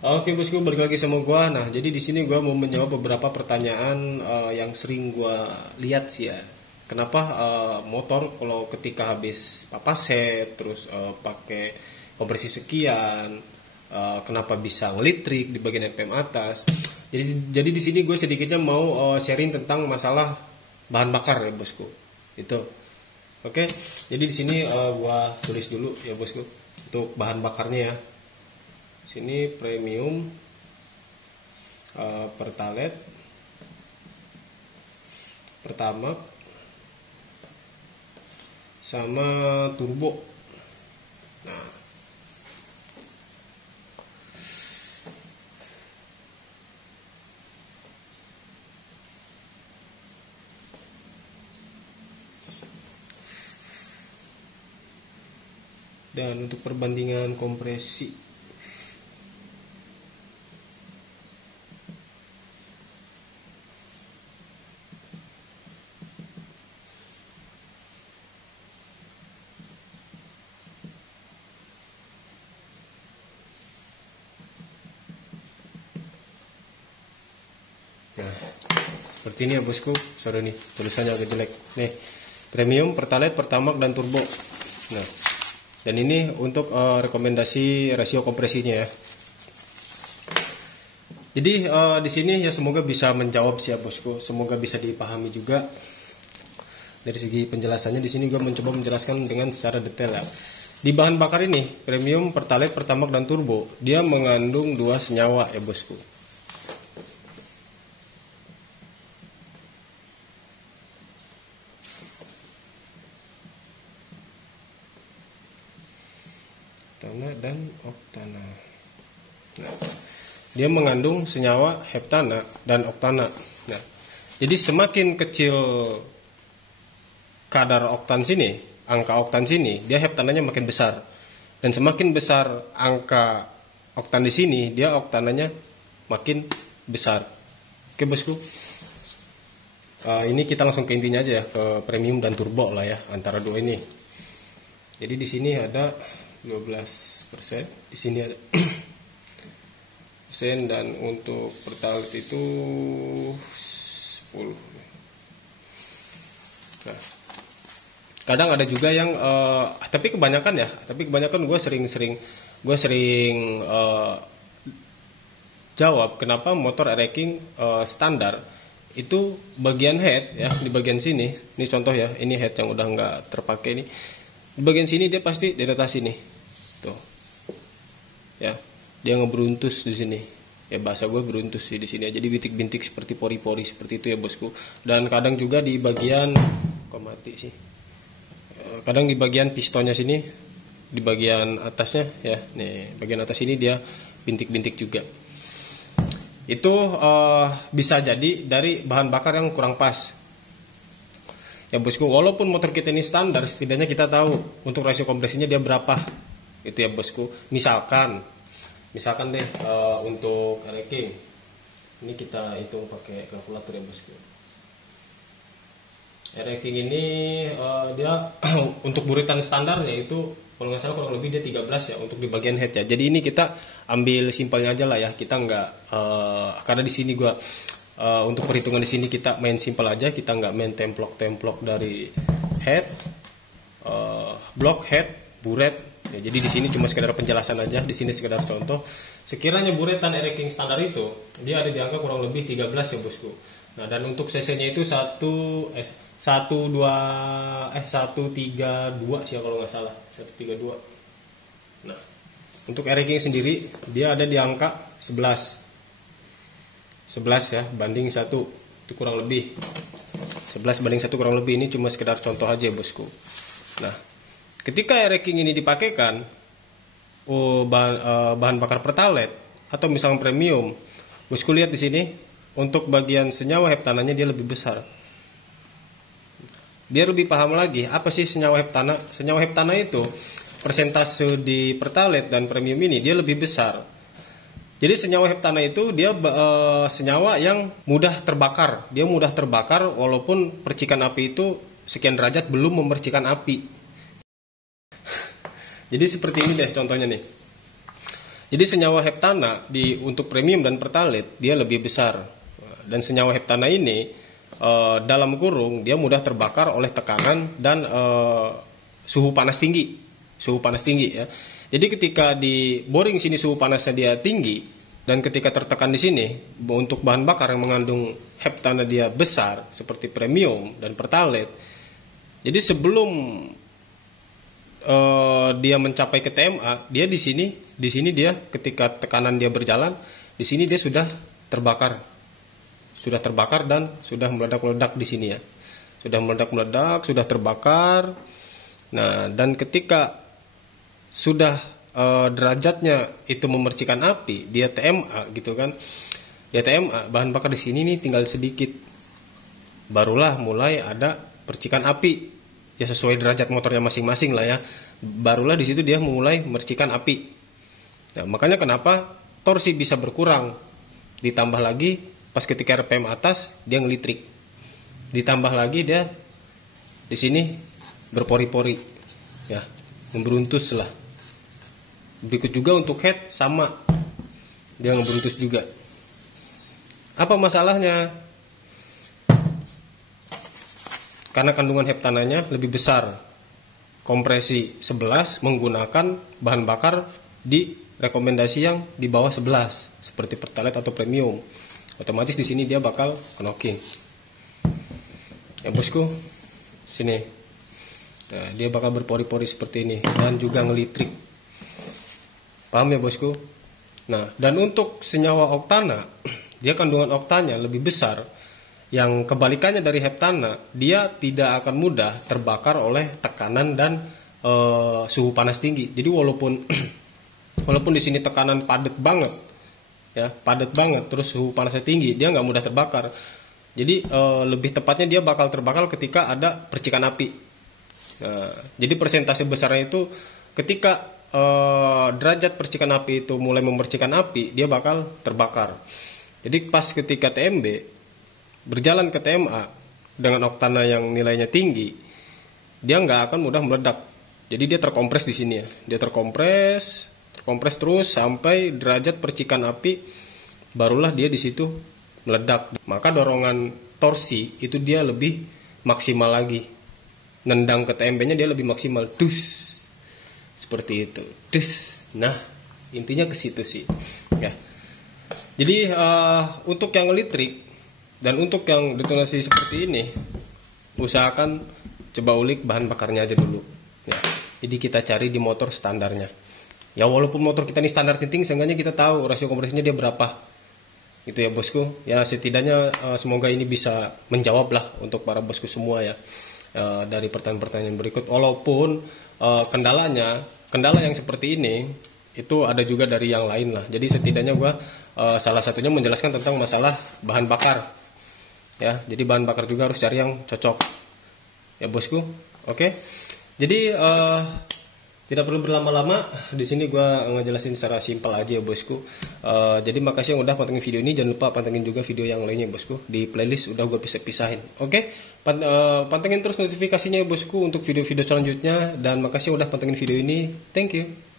Oke bosku, balik lagi sama gua. Nah, jadi di sini gua mau menjawab beberapa pertanyaan yang sering gua lihat sih ya. Kenapa motor kalau ketika habis papas set terus pakai kompresi sekian, kenapa bisa ngelitrik di bagian RPM atas? Jadi di sini gue sedikitnya mau sharing tentang masalah bahan bakar ya bosku. Itu. Oke. Jadi di sini gua tulis dulu ya bosku untuk bahan bakarnya ya. Sini premium, pertalite, pertamax, sama turbo. Nah, dan untuk perbandingan kompresi. Nah, seperti ini ya bosku. Sorry nih, tulisannya agak jelek. Nih, premium, pertalite, pertamax, dan turbo. Nah, dan ini untuk rekomendasi rasio kompresinya ya. Jadi di sini ya semoga bisa menjawab sih ya bosku. Semoga bisa dipahami juga. Dari segi penjelasannya di sini gue mencoba menjelaskan dengan secara detail ya. Di bahan bakar ini, premium, pertalite, pertamax, dan turbo, dia mengandung 2 senyawa ya bosku. Heptana dan oktana. Nah, dia mengandung senyawa heptana dan oktana. Nah, jadi semakin kecil kadar oktan sini, angka oktan sini, dia heptananya makin besar. Dan semakin besar angka oktan di sini, dia oktananya makin besar. Oke bosku. Ini kita langsung ke intinya aja ya, ke premium dan turbo lah ya, antara dua ini. Jadi di sini ada 12%, di sini ada persen, dan untuk pertalite itu 10. Nah, kadang ada juga yang tapi kebanyakan gue sering jawab kenapa motor Air-King standar itu bagian head ya, di bagian sini, ini contoh ya, ini head yang udah nggak terpakai ini. Di bagian sini dia pasti di atas sini, tuh, ya, dia ngeberuntus di sini. Ya bahasa gue beruntus sih di sini. Jadi bintik-bintik seperti pori-pori seperti itu ya bosku. Dan kadang juga di bagian, kok mati sih? Kadang di bagian pistonnya sini, di bagian atasnya ya, nih bagian atas ini dia bintik-bintik juga. Itu bisa jadi dari bahan bakar yang kurang pas. Ya bosku, walaupun motor kita ini standar, setidaknya kita tahu untuk rasio kompresinya dia berapa. Itu ya bosku. Misalkan deh untuk Air-King, ini kita hitung pakai kalkulator ya bosku. Air-King ini dia untuk buritan standarnya itu kalau nggak salah kurang lebih dia 13 ya untuk di bagian head ya. Jadi ini kita ambil simpelnya aja lah ya. Kita nggak karena di sini gua untuk perhitungan di sini kita main simpel aja, kita nggak main templok dari head, block head, buret. Ya, jadi di sini cuma sekedar penjelasan aja, di sini sekedar contoh. Sekiranya buretan Air-King standar itu dia ada di angka kurang lebih 13 ya bosku. Nah, dan untuk cc-nya itu 132 sih ya kalau nggak salah, 132. Nah, untuk Air-King sendiri dia ada di angka 11 ya banding 1, itu kurang lebih 11 banding 1 kurang lebih. Ini cuma sekedar contoh aja bosku. Nah, ketika Air-King ini dipakaikan bahan bakar pertalite atau misalnya premium, bosku lihat di sini untuk bagian senyawa heptananya dia lebih besar. Biar lebih paham lagi apa sih senyawa heptana? Senyawa heptana itu persentase di pertalite dan premium ini dia lebih besar. Jadi senyawa heptana itu dia senyawa yang mudah terbakar. Dia mudah terbakar walaupun percikan api itu sekian derajat belum memercikan api. Jadi seperti ini deh contohnya nih. Jadi senyawa heptana untuk premium dan pertalite dia lebih besar. Dan senyawa heptana ini dalam kurung dia mudah terbakar oleh tekanan dan suhu panas tinggi. Suhu panas tinggi ya. Jadi ketika di boring sini suhu panasnya dia tinggi dan ketika tertekan di sini untuk bahan bakar yang mengandung heptana dia besar seperti premium dan pertalite. Jadi sebelum dia mencapai ke TMA, dia di sini dia ketika tekanan dia berjalan, di sini dia sudah terbakar dan sudah meledak-meledak di sini ya, sudah meledak-meledak, sudah terbakar. Nah, dan ketika sudah derajatnya itu memercikan api, dia TMA gitu kan, dia TMA bahan bakar di sini nih tinggal sedikit, barulah mulai ada percikan api. Ya sesuai derajat motornya masing-masing lah ya. Barulah di situ dia mulai mercikan api. Nah, makanya kenapa torsi bisa berkurang. Ditambah lagi pas ketika RPM atas dia ngelitrik. Ditambah lagi dia di sini berpori-pori. Ya, memberuntus lah. Berikut juga untuk head sama. Dia ngeberuntus juga. Apa masalahnya? Karena kandungan heptananya lebih besar. Kompresi 11 menggunakan bahan bakar di rekomendasi yang di bawah 11 seperti pertalite atau premium. Otomatis di sini dia bakal knocking. Ya bosku, sini. Nah, dia bakal berpori-pori seperti ini dan juga ngelitrik. Paham ya bosku? Nah, dan untuk senyawa oktana, dia kandungan oktanya lebih besar. Yang kebalikannya dari heptana, dia tidak akan mudah terbakar oleh tekanan dan suhu panas tinggi. Jadi walaupun di sini tekanan padat banget, ya padat banget, terus suhu panasnya tinggi, dia nggak mudah terbakar. Jadi lebih tepatnya dia bakal terbakar ketika ada percikan api. Jadi persentase besarnya itu ketika derajat percikan api itu mulai memercikan api, dia bakal terbakar. Jadi pas ketika TMB berjalan ke TMA dengan oktana yang nilainya tinggi, dia nggak akan mudah meledak. Jadi dia terkompres di sini ya, dia terkompres terus sampai derajat percikan api, barulah dia di situ meledak. Maka dorongan torsi itu dia lebih maksimal lagi, nendang ke TMB-nya dia lebih maksimal, dus, seperti itu, dus. Nah intinya ke situ sih ya. Jadi untuk yang listrik dan untuk yang detonasi seperti ini, usahakan coba ulik bahan bakarnya aja dulu. Ya, jadi kita cari di motor standarnya. Ya walaupun motor kita ini standar tinting, seenggaknya kita tahu rasio kompresinya dia berapa. Itu ya bosku. Ya setidaknya semoga ini bisa menjawab lah untuk para bosku semua ya. Dari pertanyaan-pertanyaan berikut. Walaupun kendala yang seperti ini itu ada juga dari yang lain lah. Jadi setidaknya gua salah satunya menjelaskan tentang masalah bahan bakar. Ya, jadi bahan bakar juga harus cari yang cocok. Ya bosku. Oke. Jadi tidak perlu berlama-lama. Di sini gua ngejelasin secara simpel aja ya bosku. Jadi makasih yang udah pantengin video ini. Jangan lupa pantengin juga video yang lainnya bosku. Di playlist udah gua pisah-pisahin. Oke. Pantengin terus notifikasinya ya bosku untuk video-video selanjutnya. Dan makasih yang udah pantengin video ini. Thank you.